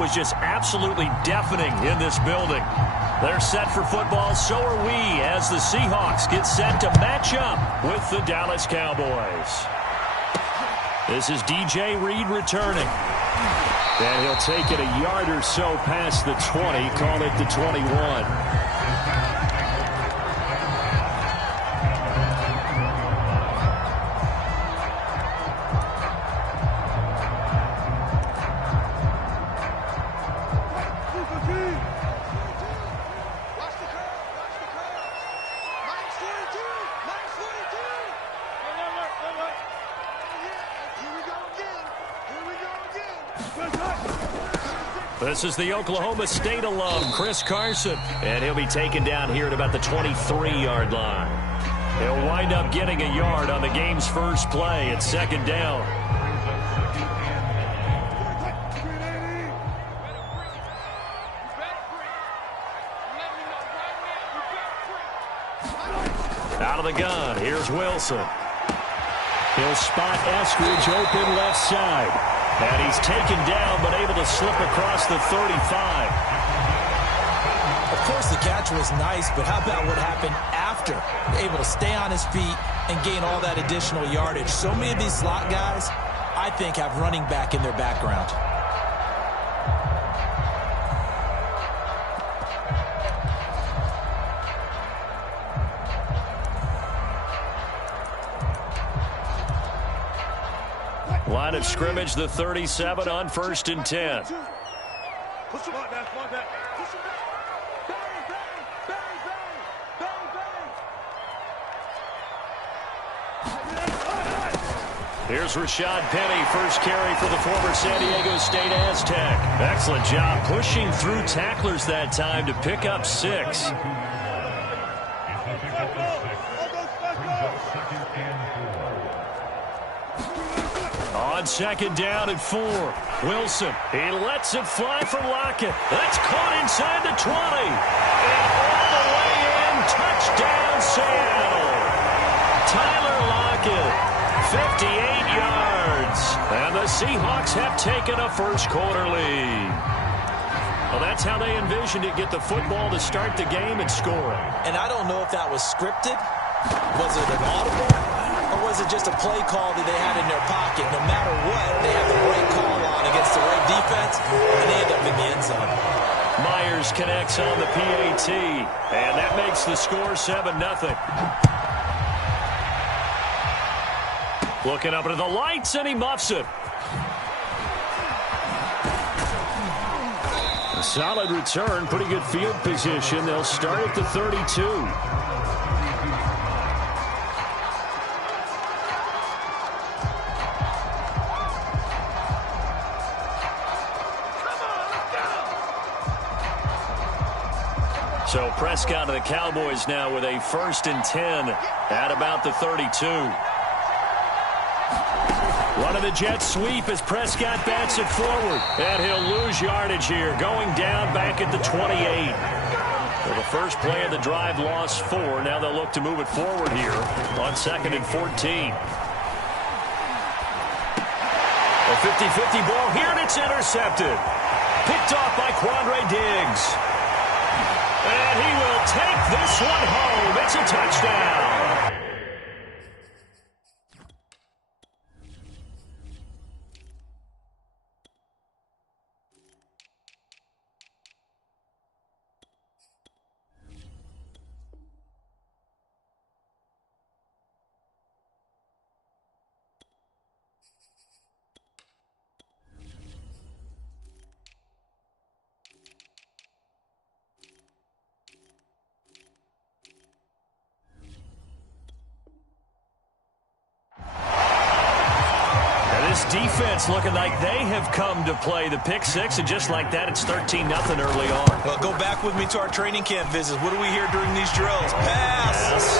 was just absolutely deafening in this building. They're set for football, so are we, as the Seahawks get set to match up with the Dallas Cowboys. This is DJ Reed returning. And he'll take it a yard or so past the 20, call it the 21. This is the Oklahoma State alum, Chris Carson, and he'll be taken down here at about the 23-yard line. He'll wind up getting a yard on the game's first play at second down. Out of the gun, here's Wilson. He'll spot Eskridge open left side. And he's taken down, but able to slip across the 35. Of course, the catch was nice, but how about what happened after? Able to stay on his feet and gain all that additional yardage. So many of these slot guys, I think, have running back in their background. Line of scrimmage, the 37 on 1st and 10. Here's Rashad Penny, first carry for the former San Diego State Aztec. Excellent job pushing through tacklers that time to pick up 6. On second down and 4. Wilson, he lets it fly for Lockett. That's caught inside the 20. And all the way in, touchdown Seattle. Tyler Lockett, 58 yards. And the Seahawks have taken a first-quarter lead. Well, that's how they envisioned it, get the football to start the game and score it. And I don't know if that was scripted. Was it an audible? Or was it just a play call that they had in their pocket? No matter what, they had the right call on against the right defense, and they end up in the end zone. Myers connects on the PAT, and that makes the score 7-0. Looking up into the lights, and he muffs it. A solid return, pretty good field position. They'll start at the 32. So Prescott to the Cowboys now with a 1st and 10 at about the 32. One of the Jets sweep as Prescott bats it forward. And he'll lose yardage here, going down back at the 28. Well, the first play of the drive lost 4. Now they'll look to move it forward here on 2nd and 14. A 50-50 ball here, and it's intercepted. Picked off by Quandre Diggs. And he will take this one home. It's a touchdown. Defense looking like they have come to play. The pick 6, and just like that, it's 13-0 early on. Well, go back with me to our training camp visits. What do we hear during these drills? Pass.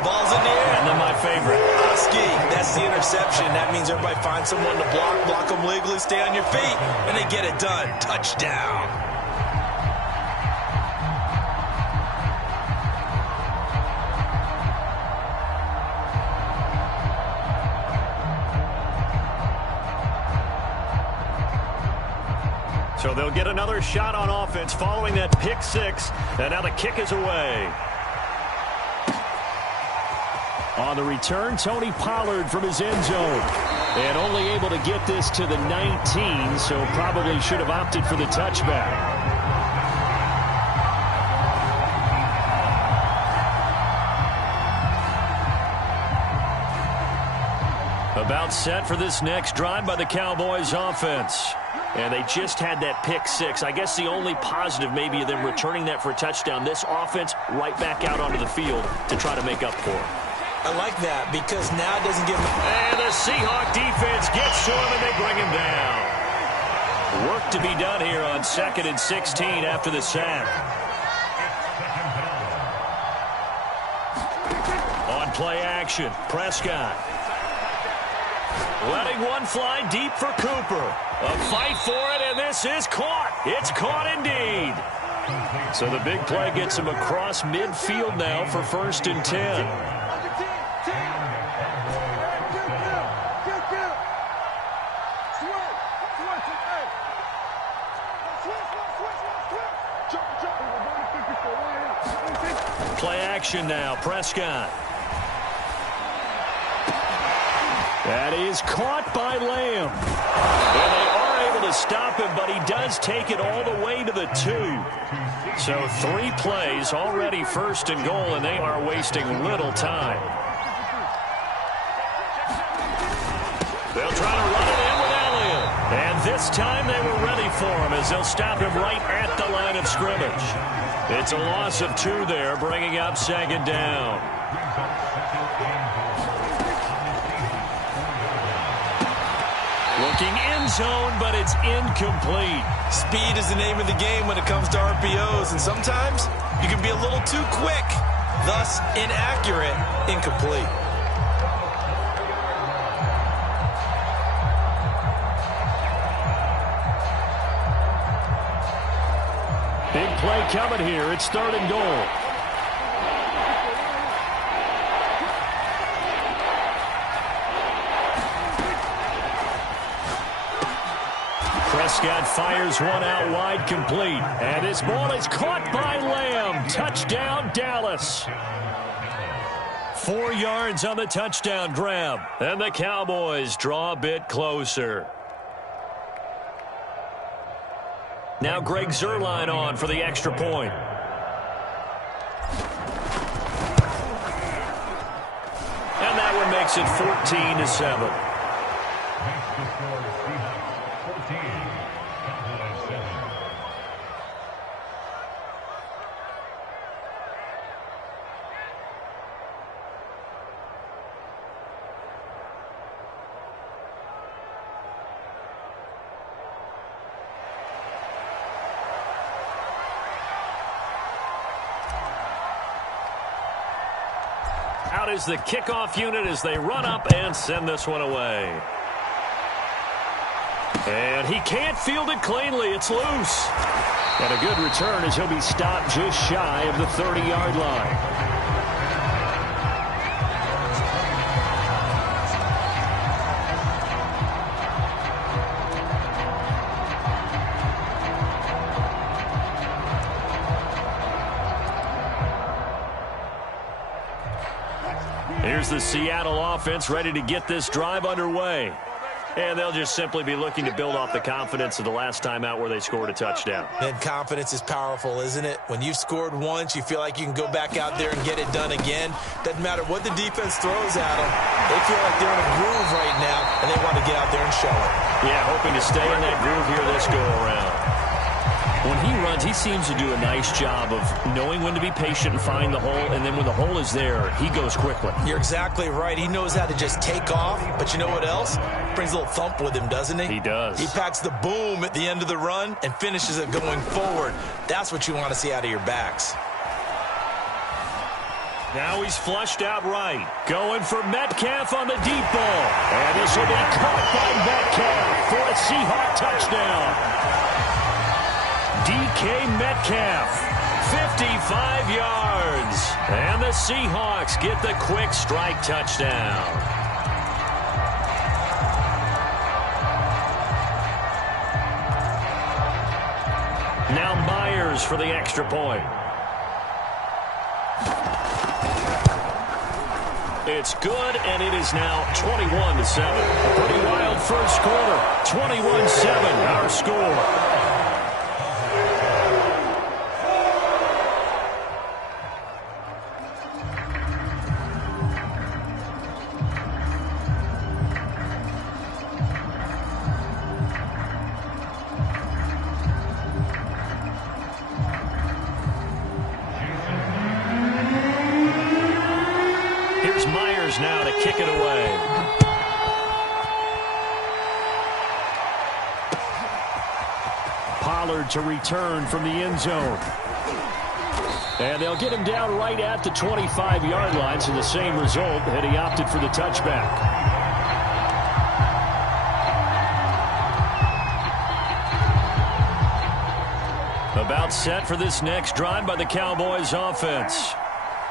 Ball's in the air. And then my favorite. Ski. That's the interception. That means everybody finds someone to block them legally, stay on your feet, and they get it done. Touchdown. So they'll get another shot on offense following that pick six. And now the kick is away. On the return, Tony Pollard from his end zone. And only able to get this to the 19, so probably should have opted for the touchback. About set for this next drive by the Cowboys offense. And they just had that pick six. I guess the only positive maybe of them returning that for a touchdown. This offense right back out onto the field to try to make up for it. I like that because now it doesn't give them... And the Seahawk defense gets to him and they bring him down. Work to be done here on 2nd and 16 after the sack. On play action, Prescott. Letting one fly deep for Cooper. A fight for it, and this is caught. It's caught indeed. So the big play gets him across midfield now for 1st and 10. Play action now, Prescott. That is caught by Lamb. And they are able to stop him, but he does take it all the way to the 2. So 3 plays, already 1st and goal, and they are wasting little time. They'll try to run it in with Elliott. And this time they were ready for him as they'll stop him right at the line of scrimmage. It's a loss of 2 there, bringing up 2nd down. Looking end zone, but it's incomplete. Speed is the name of the game when it comes to RPOs, and sometimes you can be a little too quick, thus inaccurate, incomplete. Big play coming here. It's 3rd and goal. Prescott fires one out wide, complete. And this ball is caught by Lamb. Touchdown, Dallas. 4 yards on the touchdown grab. And the Cowboys draw a bit closer. Now Greg Zuerlein on for the extra point. And that one makes it 14-7. Out is the kickoff unit as they run up and send this one away. And he can't field it cleanly. It's loose. And a good return as he'll be stopped just shy of the 30-yard line. Here's the Seattle offense ready to get this drive underway. And they'll just simply be looking to build off the confidence of the last time out where they scored a touchdown. And confidence is powerful, isn't it? When you've scored once, you feel like you can go back out there and get it done again. Doesn't matter what the defense throws at them. They feel like they're in a groove right now, and they want to get out there and show it. Yeah, hoping to stay in that groove here this go-around. When he runs, he seems to do a nice job of knowing when to be patient and find the hole, and then when the hole is there, he goes quickly. You're exactly right. He knows how to just take off, but you know what else? Brings a little thump with him, doesn't he? He does. He packs the boom at the end of the run and finishes it going forward. That's what you want to see out of your backs. Now he's flushed out right. Going for Metcalf on the deep ball. And this will be caught by Metcalf for a Seahawk touchdown. DK Metcalf, 55 yards. And the Seahawks get the quick strike touchdown. Now Myers for the extra point. It's good, and it is now 21-7. A pretty wild first quarter. 21-7, our score. Here's Myers now to kick it away. Pollard to return from the end zone. And they'll get him down right at the 25-yard line, so the same result, and he opted for the touchback. About set for this next drive by the Cowboys offense.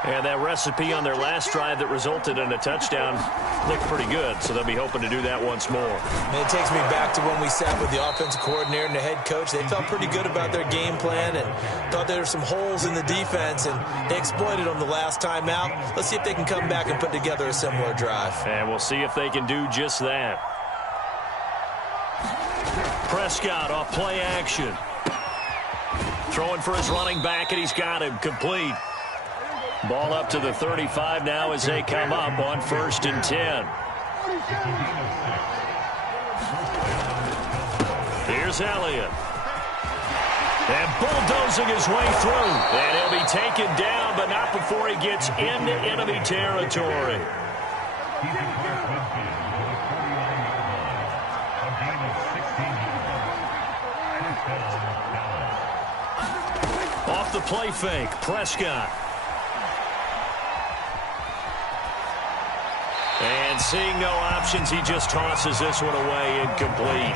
And that recipe on their last drive that resulted in a touchdown looked pretty good, so they'll be hoping to do that once more. Man, it takes me back to when we sat with the offensive coordinator and the head coach. They felt pretty good about their game plan and thought there were some holes in the defense, and they exploited them the last time out. Let's see if they can come back and put together a similar drive. And we'll see if they can do just that. Prescott off play action. Throwing for his running back, and he's got him complete. Ball up to the 35 now as they come up on 1st and 10. Here's Elliott. And bulldozing his way through. And he'll be taken down, but not before he gets into enemy territory. Off the play fake, Prescott. And seeing no options, he just tosses this one away incomplete.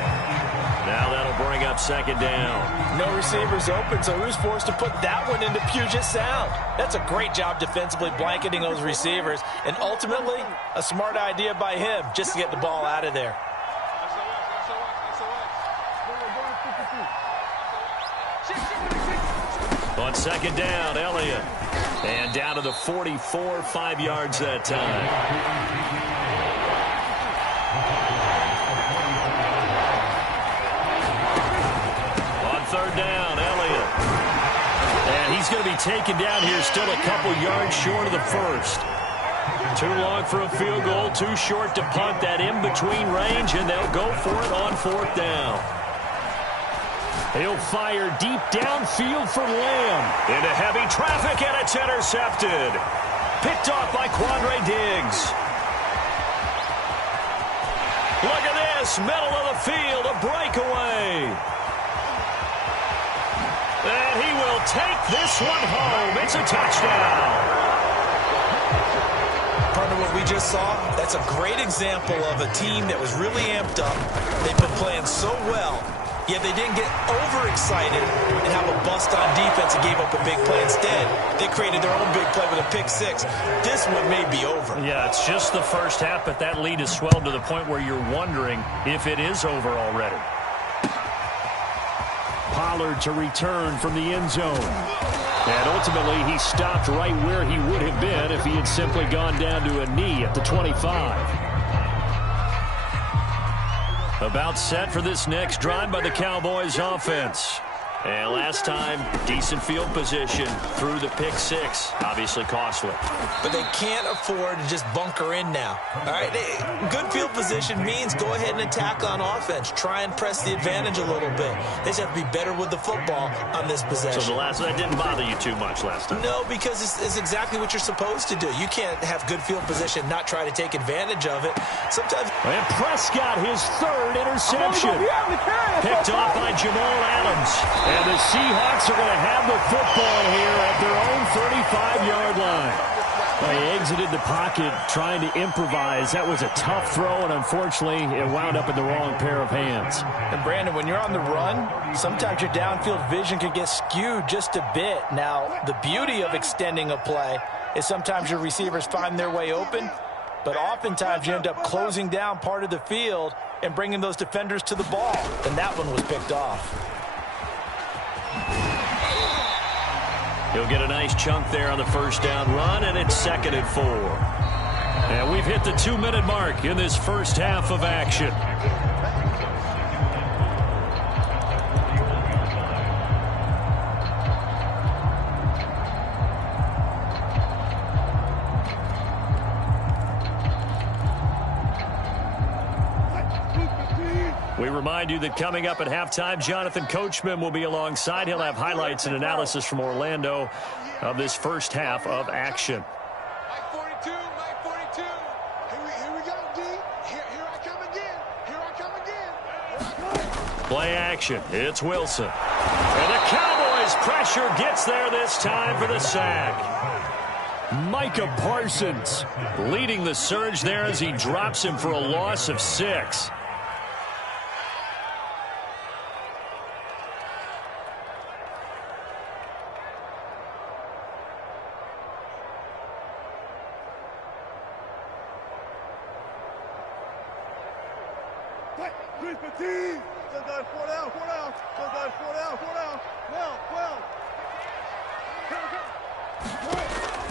Now that'll bring up 2nd down. No receivers open, so who's forced to put that one into Puget Sound? That's a great job defensively blanketing those receivers, and ultimately a smart idea by him just to get the ball out of there. On 2nd down, Elliott. And down to the 44, 5 yards that time. On 3rd down, Elliott. And he's going to be taken down here still a couple yards short of the first. Too long for a field goal, too short to punt that in-between range, and they'll go for it on 4th down. He'll fire deep downfield for Lamb. Into heavy traffic, and it's intercepted. Picked off by Quandre Diggs. Look at this, middle of the field, a breakaway. And he will take this one home. It's a touchdown. Partner, what we just saw, that's a great example of a team that was really amped up. They've been playing so well. Yet they didn't get overexcited and have a bust on defense and gave up a big play instead. They created their own big play with a pick six. This one may be over. Yeah, it's just the first half, but that lead has swelled to the point where you're wondering if it is over already. Pollard to return from the end zone. And ultimately, he stopped right where he would have been if he had simply gone down to a knee at the 25. About set for this next drive by the Cowboys offense. And last time, decent field position through the pick six. Obviously costly. But they can't afford to just bunker in now. All right, good field position means go ahead and attack on offense. Try and press the advantage a little bit. They just have to be better with the football on this possession. So that didn't bother you too much last time? No, because it's exactly what you're supposed to do. You can't have good field position, not try to take advantage of it. Sometimes. And Prescott, his 3rd interception. Picked off by Jamal Adams. And the Seahawks are going to have the football here at their own 35-yard line. They exited the pocket trying to improvise. That was a tough throw, and unfortunately, it wound up in the wrong pair of hands. And, Brandon, when you're on the run, sometimes your downfield vision can get skewed just a bit. Now, the beauty of extending a play is sometimes your receivers find their way open, but oftentimes you end up closing down part of the field and bringing those defenders to the ball. And that one was picked off. He'll get a nice chunk there on the first down run, and it's 2nd and 4. And we've hit the 2-minute mark in this first half of action. We remind you that coming up at halftime, Jonathan Coachman will be alongside. He'll have highlights and analysis from Orlando of this first half of action. Mike 42, Mike 42. Here we go, D. Here I come again. Here I come again. Play action. It's Wilson. And the Cowboys' pressure gets there this time for the sack. Micah Parsons leading the surge there as he drops him for a loss of 6.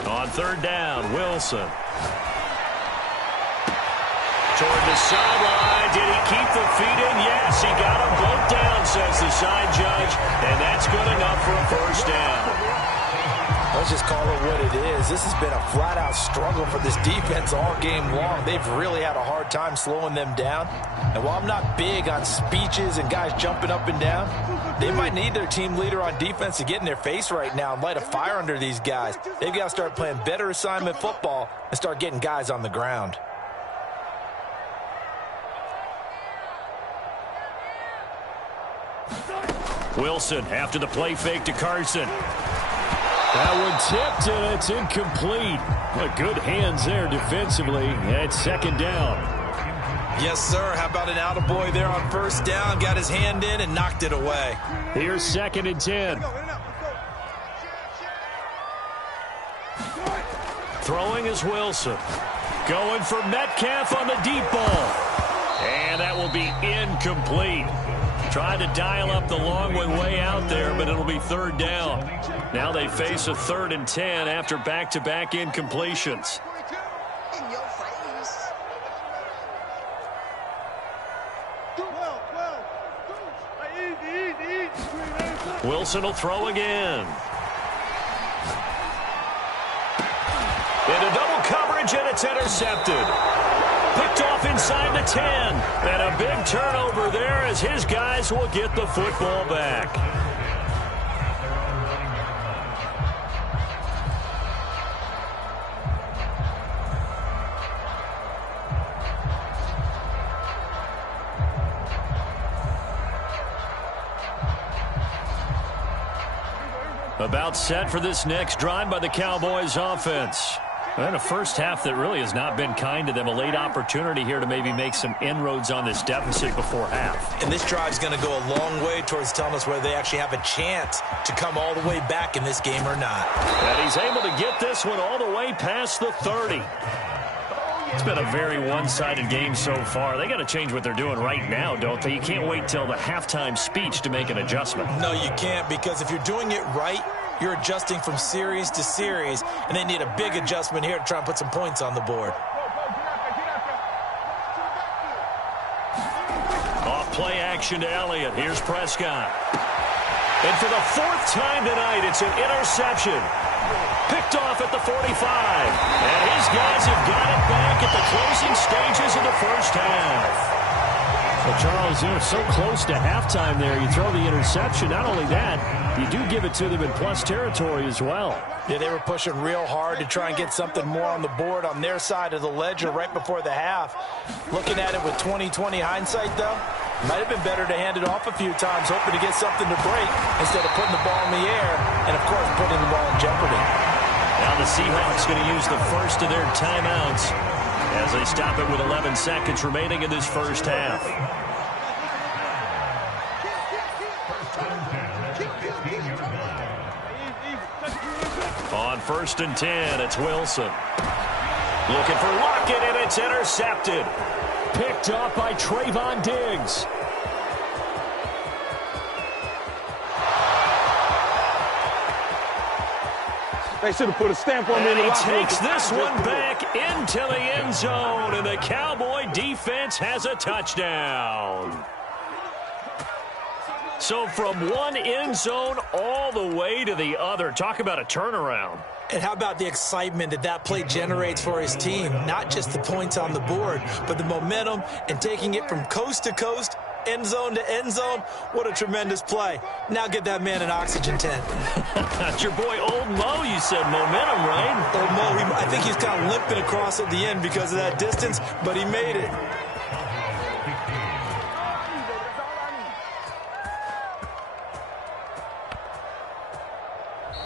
On 3rd down, Wilson. Toward the sideline. Did he keep the feet in? Yes, he got them both down, says the side judge. And that's good enough for a first down. Let's just call it what it is. This has been a flat-out struggle for this defense all game long. They've really had a hard time slowing them down. And while I'm not big on speeches and guys jumping up and down, they might need their team leader on defense to get in their face right now and light a fire under these guys. They've got to start playing better assignment football and start getting guys on the ground. Wilson after the play fake to Carson. That one tipped, and it's incomplete. But good hands there defensively. It's 2nd down. Yes, sir. How about an attaboy there on 1st down? Got his hand in and knocked it away. Here's 2nd and 10. Throwing is Wilson. Going for Metcalf on the deep ball. And that will be incomplete. Tried to dial up the long one way out there, but it'll be 3rd down. Now they face a 3rd and 10 after back-to-back incompletions. In your face. Wilson will throw again. Into double coverage, and it's intercepted. Picked off inside the 10. And a big turnover there as his guys will get the football back. About set for this next drive by the Cowboys offense. And a first half that really has not been kind to them. A late opportunity here to maybe make some inroads on this deficit before half. And this drive's going to go a long way towards telling us whether they actually have a chance to come all the way back in this game or not. And he's able to get this one all the way past the 30. It's been a very one-sided game so far. They got to change what they're doing right now, don't they? You can't wait till the halftime speech to make an adjustment. No, you can't, because if you're doing it right, you're adjusting from series to series, and they need a big adjustment here to try and put some points on the board. Off play action to Elliott. Here's Prescott. And for the 4th time tonight, it's an interception. Picked off at the 45. And his guys have got it back at the closing stages of the first half. Well, Charles, you're so close to halftime there. You throw the interception. Not only that, you do give it to them in plus territory as well. Yeah, they were pushing real hard to try and get something more on the board on their side of the ledger right before the half. Looking at it with 20/20 hindsight, though, might have been better to hand it off a few times, hoping to get something to break instead of putting the ball in the air and, of course, putting the ball in jeopardy. Now the Seahawks going to use the first of their timeouts as they stop it with 11 seconds remaining in this first half. On 1st and 10, it's Wilson. Looking for Lockett, and it's intercepted. Picked off by Trayvon Diggs. They should have put a stamp on me in the locker room. He takes this one back into the end zone, and the Cowboy defense has a touchdown. So from one end zone all the way to the other. Talk about a turnaround. And how about the excitement that that play generates for his team? Not just the points on the board, but the momentum and taking it from coast to coast, end zone to end zone. What a tremendous play. Now get that man an oxygen tent. That's your boy Old Mo. You said momentum, right? Old Mo, I think he's kind of limping across at the end because of that distance, but he made it.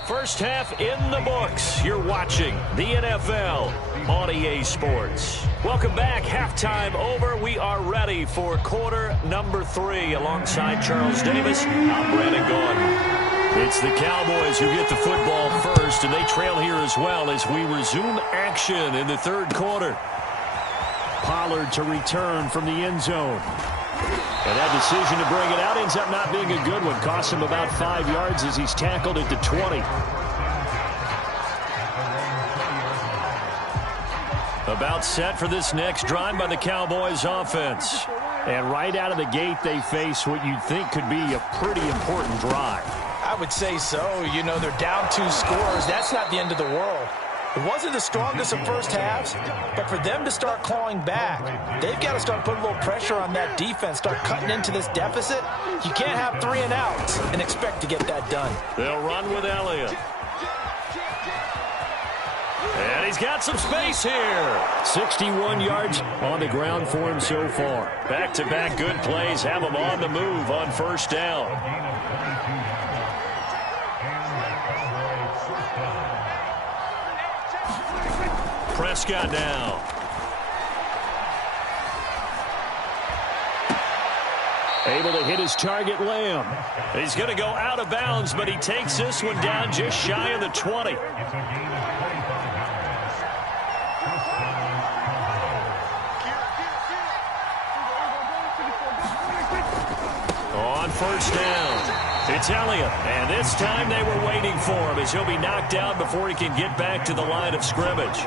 First half in the books. You're watching the NFL on EA Sports. Welcome back. Halftime over. We are ready for quarter number 3. Alongside Charles Davis, I'm Brandon Gaudin. It's the Cowboys who get the football first, and they trail here as well as we resume action in the third quarter. Pollard to return from the end zone. And that decision to bring it out ends up not being a good one. Costs him about 5 yards as he's tackled at the 20. About set for this next drive by the Cowboys offense. And right out of the gate, they face what you'd think could be a pretty important drive. I would say so. You know, they're down 2 scores. That's not the end of the world. It wasn't the strongest of first halves, but for them to start clawing back, they've got to start putting a little pressure on that defense, start cutting into this deficit. You can't have 3 and outs and expect to get that done. They'll run with Elliott. And he's got some space here. 61 yards on the ground for him so far. Back-to-back good plays have him on the move on first down. Prescott now. Able to hit his target, Lamb. He's going to go out of bounds, but he takes this one down just shy of the 20. On first down. It's Elliott, and this time they were waiting for him as he'll be knocked out before he can get back to the line of scrimmage.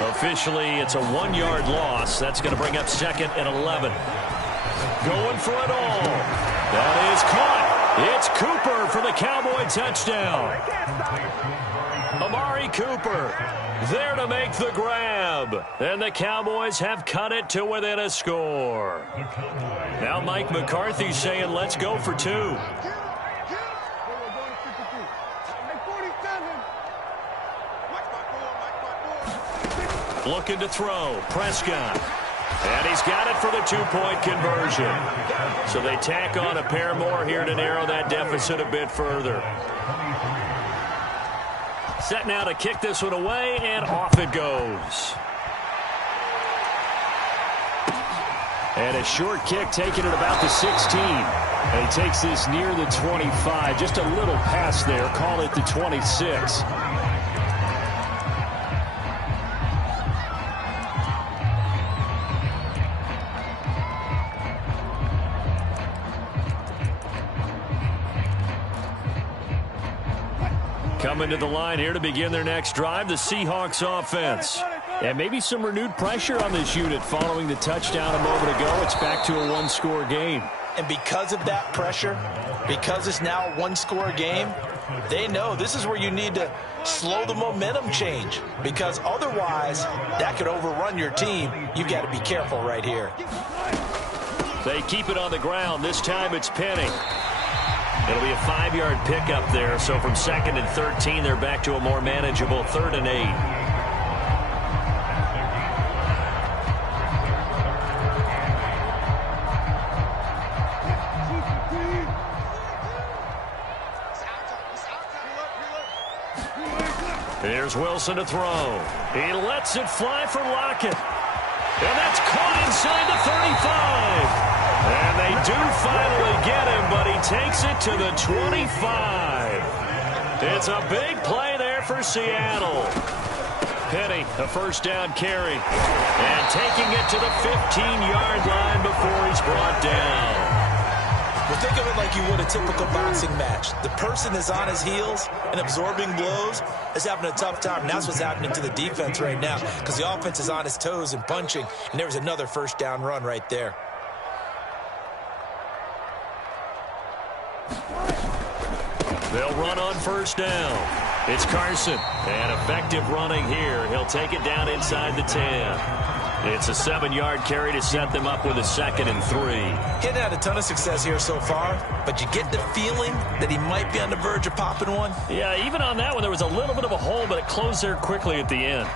Officially, it's a 1-yard loss. That's going to bring up 2nd and 11. Going for it all. That is caught. It's Cooper for the Cowboy touchdown. Amari Cooper there to make the grab. And the Cowboys have cut it to within a score. Now Mike McCarthy saying, let's go for 2. Looking to throw. Prescott. And he's got it for the 2-point conversion. So they tack on a pair more here to narrow that deficit a bit further. Set now to kick this one away, and off it goes. And a short kick taken at about the 16. And he takes this near the 25. Just a little pass there. Call it the 26. Coming to the line here to begin their next drive, the Seahawks offense. And maybe some renewed pressure on this unit following the touchdown a moment ago. It's back to a 1-score game. And because of that pressure, because it's now a 1-score game, they know this is where you need to slow the momentum change. Because otherwise, that could overrun your team. You've got to be careful right here. They keep it on the ground. This time it's Penny. It'll be a 5-yard pickup there. So from 2nd and 13, they're back to a more manageable 3rd and 8. Here's Wilson to throw. He lets it fly for Lockett. And that's caught inside the 35. And they do finally get him, but he takes it to the 25. It's a big play there for Seattle. Penny, a first down carry. And taking it to the 15-yard line before he's brought down. Well, think of it like you would a typical boxing match. The person is on his heels and absorbing blows is having a tough time. And that's what's happening to the defense right now because the offense is on his toes and punching, and there's another first down run right there. They'll run on first down. It's Carson. And effective running here. He'll take it down inside the 10. It's a 7-yard carry to set them up with a 2nd and 3. He hadn't had a ton of success here so far, but you get the feeling that he might be on the verge of popping one. Yeah, even on that one, there was a little bit of a hole, but it closed there quickly at the end.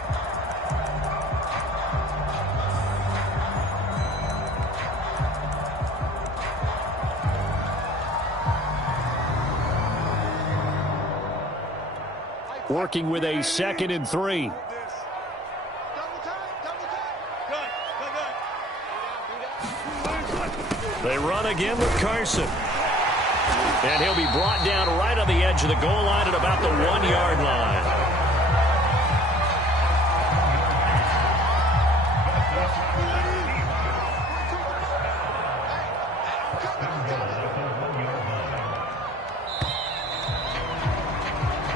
Working with a 2nd and 3. They run again with Carson. And he'll be brought down right on the edge of the goal line at about the 1-yard line.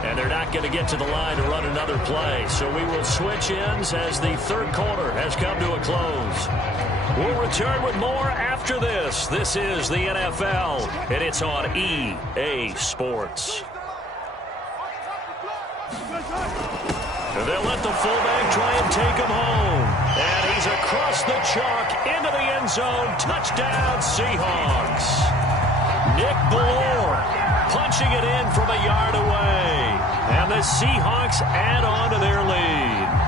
And they're not going to get to the line to run another play. So we will switch ends as the third quarter has come to a close. We'll return with more after this. This is the NFL, and it's on EA Sports. And they'll let the fullback try and take him home. And he's across the chalk into the end zone. Touchdown, Seahawks. Nick Ballore punching it in from a yard away. And the Seahawks add on to their lead.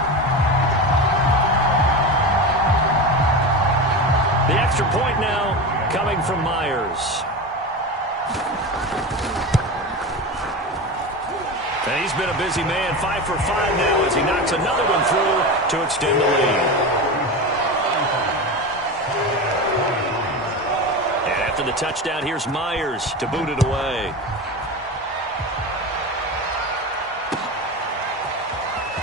The extra point now coming from Myers. And he's been a busy man, 5 for 5 now as he knocks another one through to extend the lead. And after the touchdown, here's Myers to boot it away.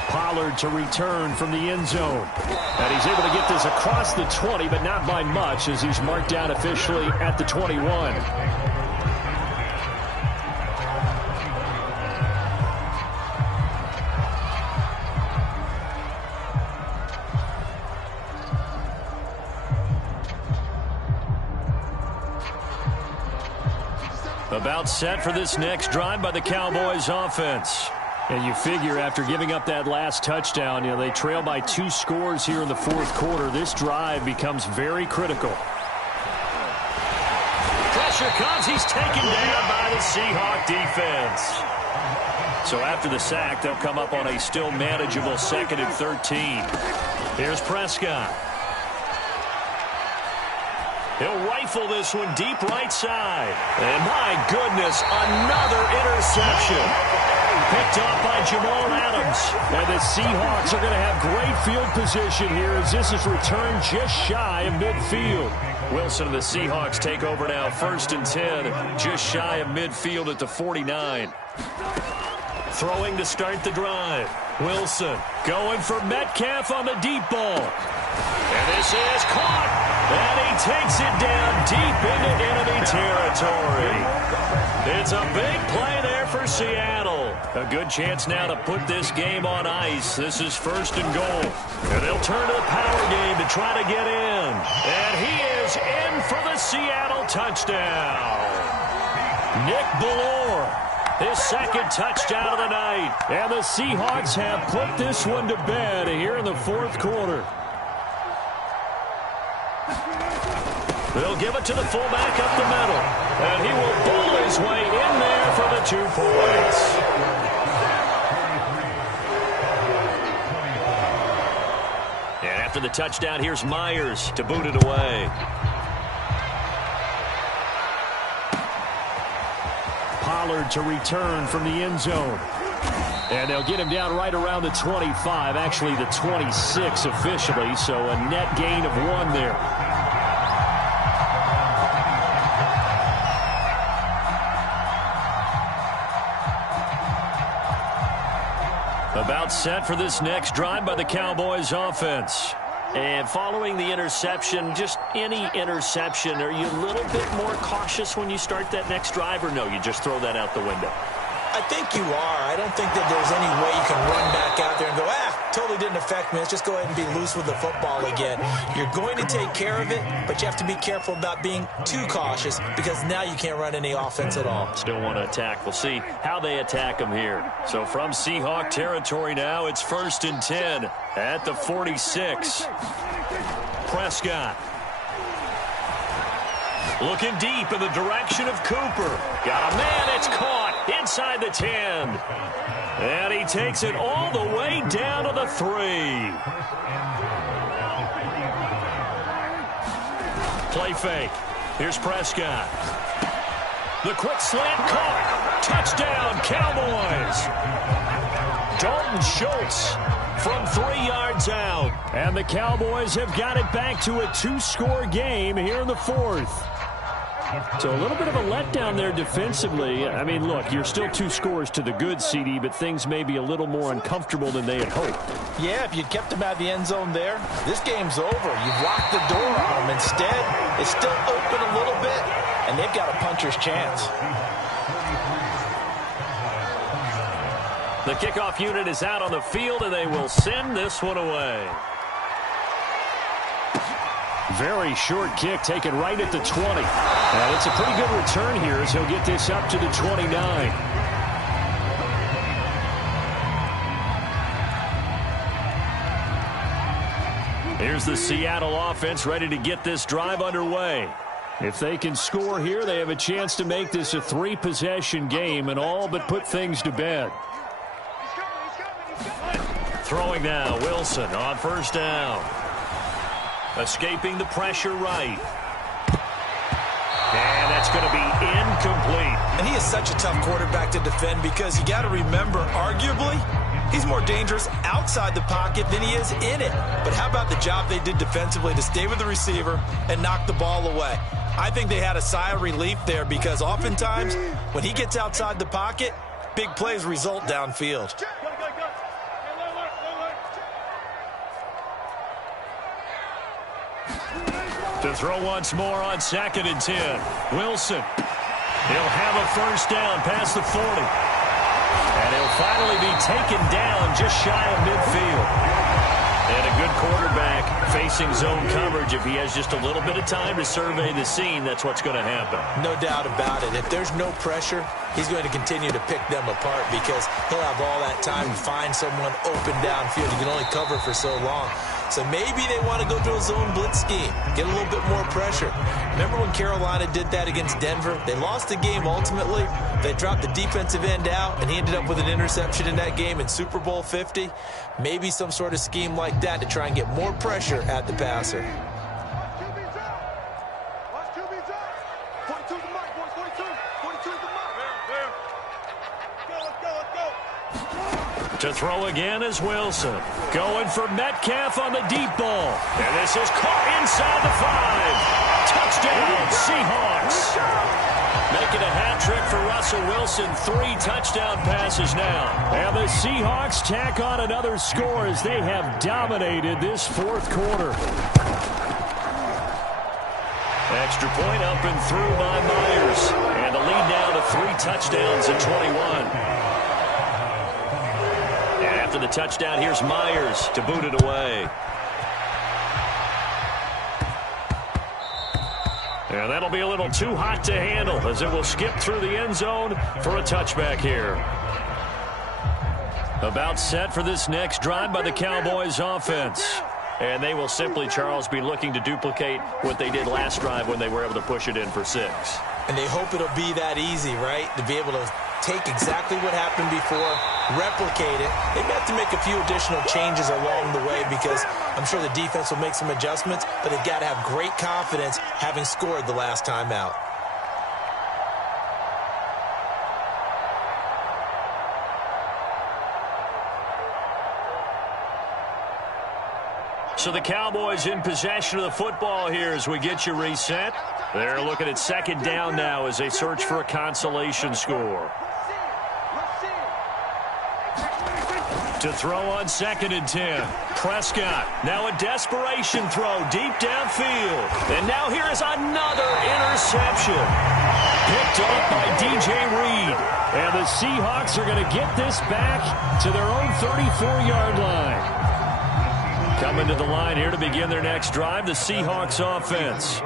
Pollard to return from the end zone. And he's able to get this across the 20, but not by much as he's marked down officially at the 21. About set for this next drive by the Cowboys offense. And you figure after giving up that last touchdown, they trail by 2 scores here in the fourth quarter. This drive becomes very critical. Pressure comes. He's taken down by the Seahawk defense. So after the sack, they'll come up on a still manageable 2nd and 13. Here's Prescott. He'll rifle this one deep right side. And my goodness, another interception. Picked off by Jamal Adams. And the Seahawks are going to have great field position here as this is returned just shy of midfield. Wilson and the Seahawks take over now, 1st and 10, just shy of midfield at the 49. Throwing to start the drive. Wilson going for Metcalf on the deep ball. And this is caught. And he takes it down deep into enemy territory. It's a big play there for Seattle. A good chance now to put this game on ice. This is 1st and goal. And they'll turn to the power game to try to get in. And he is in for the Seattle touchdown. Nick Ballore, his 2nd touchdown of the night. And the Seahawks have put this one to bed here in the fourth quarter. They'll give it to the fullback up the middle. And he will bowl his way in there for the 2 points. And after the touchdown, here's Myers to boot it away. Pollard to return from the end zone. And they'll get him down right around the 25, actually the 26 officially, so a net gain of 1 there. About set for this next drive by the Cowboys offense. And following the interception, just any interception, are you a little bit more cautious when you start that next drive, or no, you just throw that out the window? I think you are. I don't think that there's any way you can run back out there and go, totally didn't affect me. Let's just go ahead and be loose with the football again. You're going to take care of it, but you have to be careful about being too cautious because now you can't run any offense at all. Still want to attack. We'll see how they attack them here. So from Seahawk territory now, it's 1st and 10 at the 46. Prescott. Looking deep in the direction of Cooper. Got a man, it's caught inside the 10. And he takes it all the way down to the 3. Play fake. Here's Prescott. The quick slant caught. Touchdown, Cowboys. Dalton Schultz from 3 yards out. And the Cowboys have got it back to a 2-score game here in the 4th. So a little bit of a letdown there defensively. I mean, look, you're still 2 scores to the good, CD, but things may be a little more uncomfortable than they had hoped. Yeah, if you'd kept them out of the end zone there, this game's over. You've locked the door on them. Instead, it's still open a little bit, and they've got a puncher's chance. The kickoff unit is out on the field, and they will send this one away. Very short kick taken right at the 20. And it's a pretty good return here as he'll get this up to the 29. Here's the Seattle offense ready to get this drive underway. If they can score here, they have a chance to make this a 3-possession game and all but put things to bed. Throwing now, Wilson on 1st down. Escaping the pressure right. And that's going to be incomplete. And he is such a tough quarterback to defend because you got to remember, arguably, he's more dangerous outside the pocket than he is in it. But how about the job they did defensively to stay with the receiver and knock the ball away? I think they had a sigh of relief there because oftentimes when he gets outside the pocket, big plays result downfield. To throw once more on 2nd and 10. Wilson. He'll have a 1st down past the 40. And he'll finally be taken down just shy of midfield. And a good quarterback facing zone coverage. If he has just a little bit of time to survey the scene, that's what's going to happen. No doubt about it. If there's no pressure, he's going to continue to pick them apart because he'll have all that time to find someone open downfield. He can only cover for so long. So maybe they want to go to a zone blitz scheme, get a little bit more pressure. Remember when Carolina did that against Denver? They lost the game ultimately. They dropped the defensive end out, and he ended up with an interception in that game in Super Bowl 50. Maybe some sort of scheme like that to try and get more pressure at the passer. To throw again is Wilson. Going for Metcalf on the deep ball. And this is caught inside the 5. Touchdown, Seahawks. Making a hat trick for Russell Wilson. 3 touchdown passes now. And the Seahawks tack on another score as they have dominated this 4th quarter. Extra point up and through by Myers. And the lead now to 3 touchdowns at 21. After the touchdown, here's Myers to boot it away. And that'll be a little too hot to handle as it will skip through the end zone for a touchback here. About set for this next drive by the Cowboys offense. And they will simply, Charles, be looking to duplicate what they did last drive when they were able to push it in for 6. And they hope it'll be that easy, right? To be able to take exactly what happened before, replicate it. They may have to make a few additional changes along the way because I'm sure the defense will make some adjustments, but they've got to have great confidence having scored the last time out. So the Cowboys in possession of the football here as we get you reset. They're looking at 2nd down now as they search for a consolation score. To To throw on 2nd and 10. Prescott, now a desperation throw deep downfield. And now here is another interception. Picked off by DJ Reed. And the Seahawks are going to get this back to their own 34-yard line. Coming to the line here to begin their next drive, the Seahawks offense.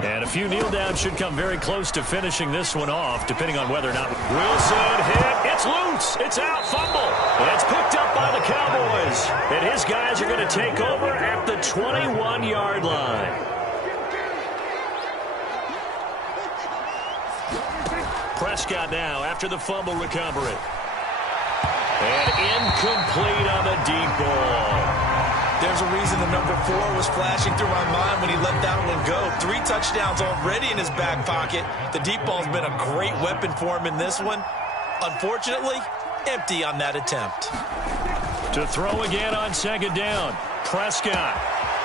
And a few kneel downs should come very close to finishing this one off, depending on whether or not Wilson hit. It's loose. It's out. Fumble. And it's picked up by the Cowboys. And his guys are going to take over at the 21-yard line. Prescott now after the fumble recovery. And incomplete on the deep ball. There's a reason the number 4 was flashing through my mind when he let that one go. 3 touchdowns already in his back pocket. The deep ball's been a great weapon for him in this one. Unfortunately, empty on that attempt. To throw again on 2nd down. Prescott.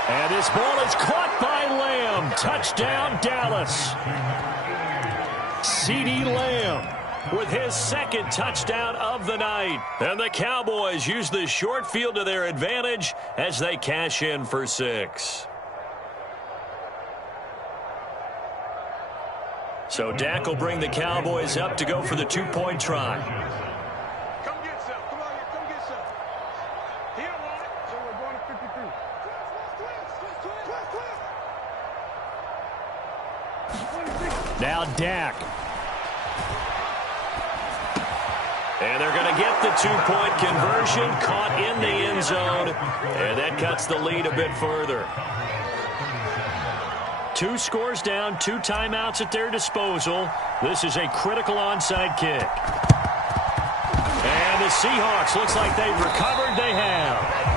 And this ball is caught by Lamb. Touchdown, Dallas. CeeDee Lamb with his 2nd touchdown of the night. And the Cowboys use the short field to their advantage as they cash in for 6. So Dak will bring the Cowboys up to go for the 2-point try. Come get some. Come on here. Come get some. He don't want it. So we're going to 53. Now Dak. And they're going to get the 2-point conversion, caught in the end zone, and that cuts the lead a bit further. 2 scores down, 2 timeouts at their disposal. This is a critical onside kick. And the Seahawks, looks like they've recovered. They have.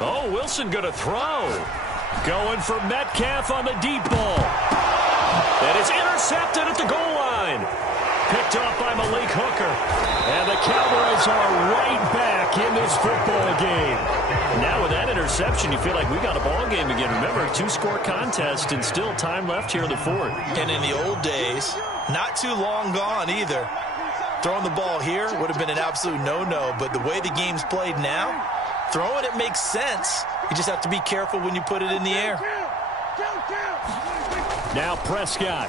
Oh, Wilson going to throw. Going for Metcalf on the deep ball. That is intercepted at the goal line. Picked off by Malik Hooker. And the Cowboys are right back in this football game. And now with that interception, you feel like we got a ball game again. Remember, a 2-score contest and still time left here in the 4th. And in the old days, not too long gone either. Throwing the ball here would have been an absolute no-no. But the way the game's played now, throwing it makes sense. You just have to be careful when you put it in the air. Now Prescott.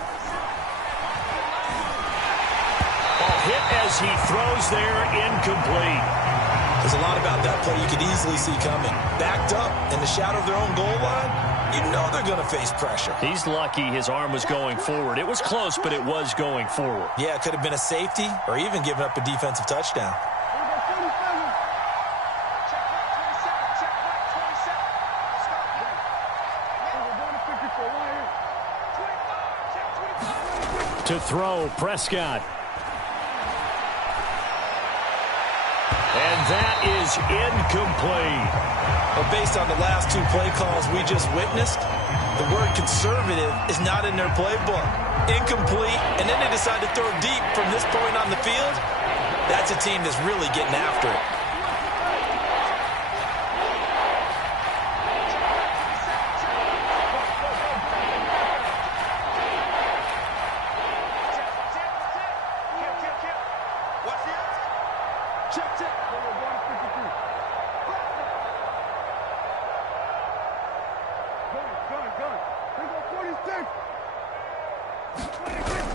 Ball hit as he throws there, incomplete. There's a lot about that play you could easily see coming. Backed up in the shadow of their own goal line, you know they're going to face pressure. He's lucky his arm was going forward. It was close, but it was going forward. Yeah, it could have been a safety or even given up a defensive touchdown. To throw, Prescott. And that is incomplete. But based on the last 2 play calls we just witnessed, the word conservative is not in their playbook. Incomplete, and then they decide to throw deep from this point on the field. That's a team that's really getting after it.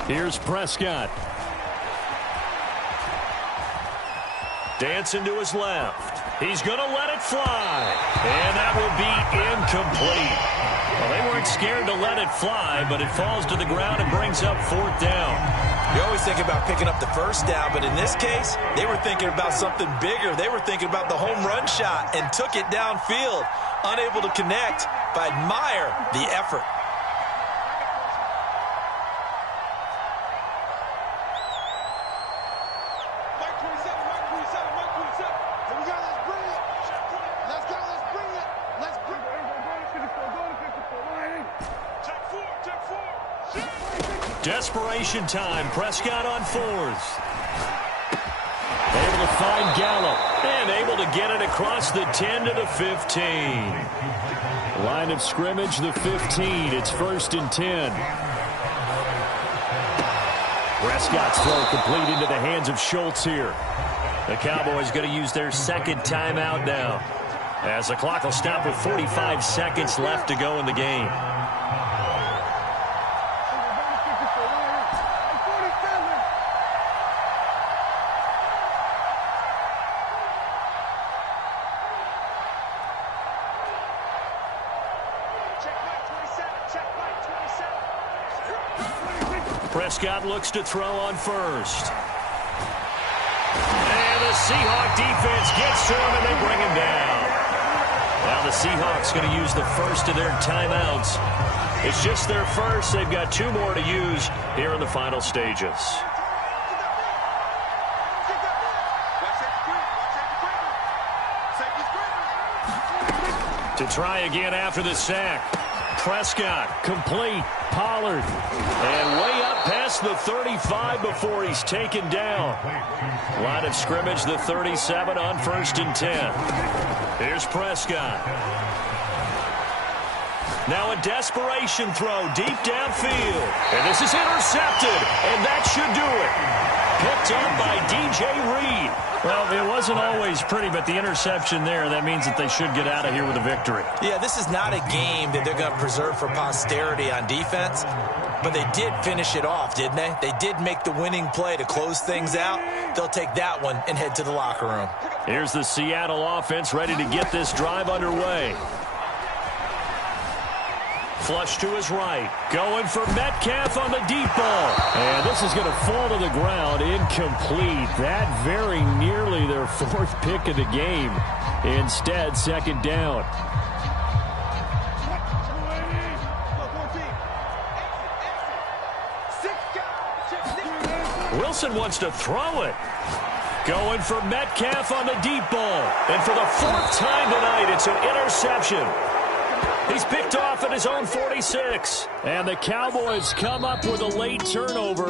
Here's Prescott. Dancing to his left. He's going to let it fly. And that will be incomplete. Well, they weren't scared to let it fly, but it falls to the ground and brings up 4th down. You always think about picking up the first down, but in this case, they were thinking about something bigger. They were thinking about the home run shot and took it downfield. Unable to connect, but admire the effort. Desperation time. Prescott on fourth. Able to find Gallup. And able to get it across the 10 to the 15. Line of scrimmage, the 15. It's 1st and 10. Prescott's throw complete into the hands of Schultz here. The Cowboys going to use their second timeout now, as the clock will stop with 45 seconds left to go in the game. Prescott looks to throw on first. And the Seahawk defense gets to him, and they bring him down. Now the Seahawks going to use the first of their timeouts. It's just their first. They've got 2 more to use here in the final stages. To try again after the sack. Prescott, complete, Pollard, and way up past the 35 before he's taken down. Line of scrimmage, the 37 on 1st and 10. Here's Prescott. Now a desperation throw deep downfield. And this is intercepted, and that should do it. Picked up by DJ Reed. Well, it wasn't always pretty, but the interception there, that means that they should get out of here with a victory. Yeah, this is not a game that they're going to preserve for posterity on defense, but they did finish it off, didn't they? They did make the winning play to close things out. They'll take that one and head to the locker room. Here's the Seattle offense ready to get this drive underway. Flush to his right. Going for Metcalf on the deep ball. And this is going to fall to the ground. Incomplete. That very nearly their 4th pick of the game. Instead, 2nd down. Wilson wants to throw it. Going for Metcalf on the deep ball. And for the 4th time tonight, it's an interception. He's picked off at his own 46. And the Cowboys come up with a late turnover.